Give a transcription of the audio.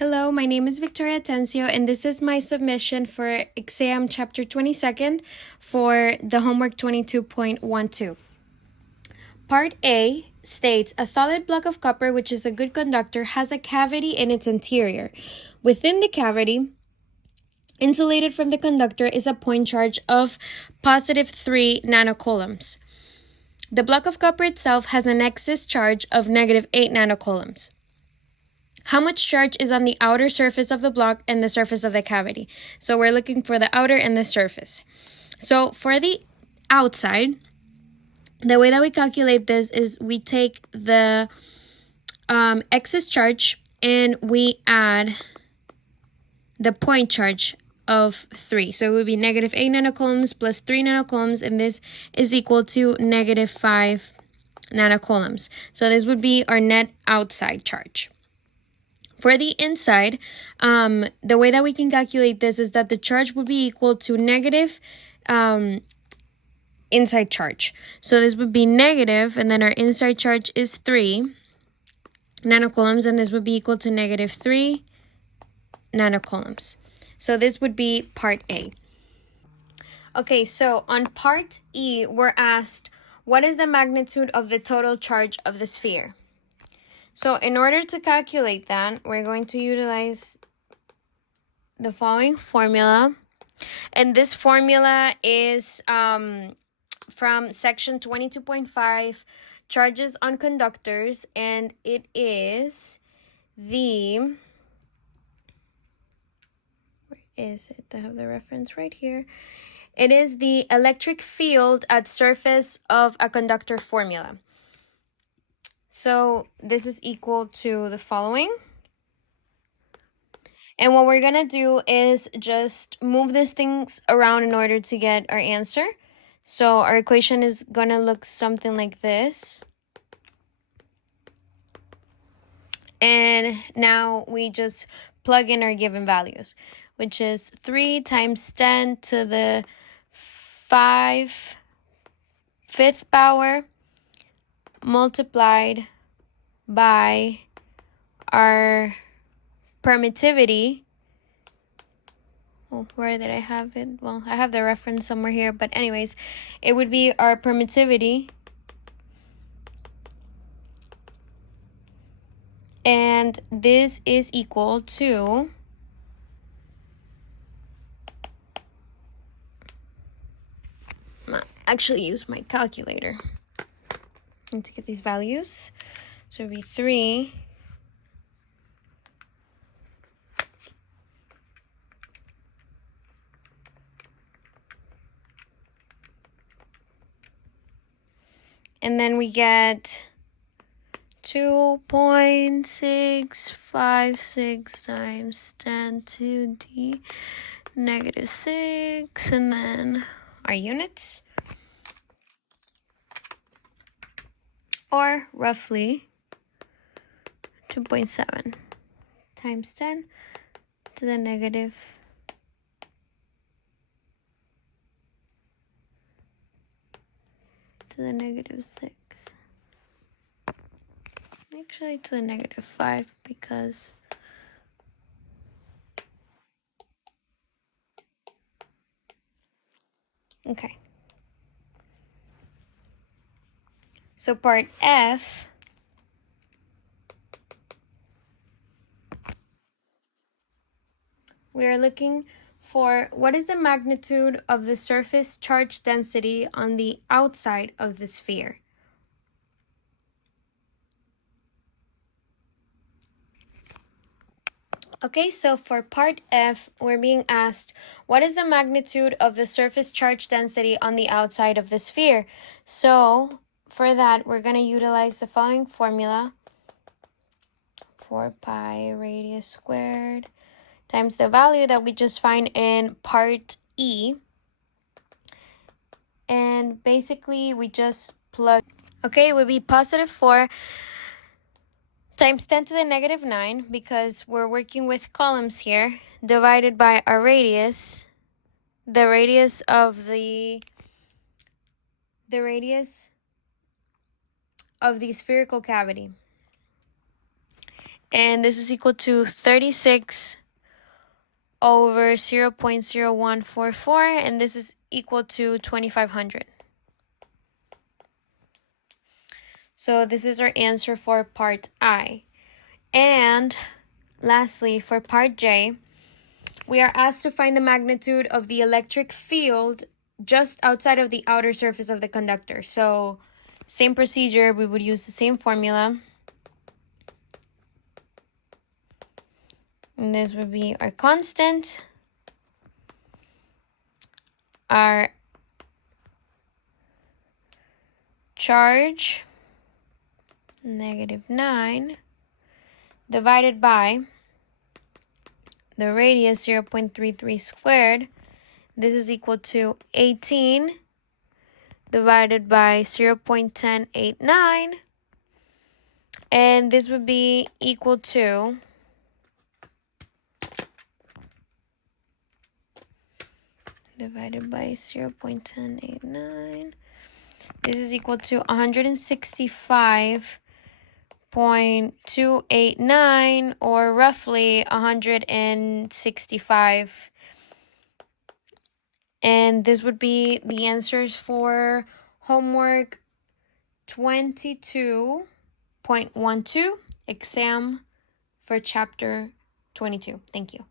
Hello, my name is Victoria Tencio, and this is my submission for exam chapter 22nd for the homework 22.12. Part A states a solid block of copper, which is a good conductor, has a cavity in its interior. Within the cavity, insulated from the conductor, is a point charge of positive 3 nanocoulombs. The block of copper itself has an excess charge of negative 8 nanocoulombs. How much charge is on the outer surface of the block and the surface of the cavity? So we're looking for the outer and the surface. So for the outside, the way that we calculate this is we take the excess charge and we add the point charge of 3. So it would be negative 8 nanocoulombs plus 3 nanocoulombs, and this is equal to negative 5 nanocoulombs. So this would be our net outside charge. For the inside, the way that we can calculate this is that the charge would be equal to negative inside charge. So this would be negative, and then our inside charge is 3 nanocoulombs, and this would be equal to negative 3 nanocoulombs. So this would be part A. Okay, so on part E, we're asked, what is the magnitude of the total charge of the sphere? So in order to calculate that, we're going to utilize the following formula. And this formula is from section 22.5, charges on conductors, and it is the, where is it? I have the reference right here. It is the electric field at surface of a conductor formula. So this is equal to the following. And what we're going to do is just move these things around in order to get our answer. So our equation is going to look something like this. And now we just plug in our given values, which is 3 times 10 to the 5th power multiplied by our permittivity. Oh, where did I have it? Well, I have the reference somewhere here, but anyways, it would be our permittivity, and this is equal to actually use my calculator and to get these values. So it would be 3 and then we get 2.656 times 10 to the negative 6, and then our units, or roughly 2.7 times 10 to the negative 6. Actually, to the negative 5, because okay. So part F, we are looking for what is the magnitude of the surface charge density on the outside of the sphere. Okay, so for part F, we're being asked, what is the magnitude of the surface charge density on the outside of the sphere? So for that, we're going to utilize the following formula: 4 pi radius squared times the value that we just find in part E. And basically, we just plug. Okay, it would be positive 4 times 10 to the negative 9, because we're working with columns here, divided by our radius, the radius of the spherical cavity. And this is equal to 36 over 0.0144, and this is equal to 2,500. So this is our answer for part I. And lastly, for part J, we are asked to find the magnitude of the electric field just outside of the outer surface of the conductor. So same procedure, we would use the same formula. And this would be our constant, our charge, -9, divided by the radius, 0.33 squared. This is equal to 18 divided by 0.1089. And this would be equal to divided by 0.1089. This is equal to 165.289, or roughly 165. And this would be the answers for homework 22.12, exam for chapter 22. Thank you.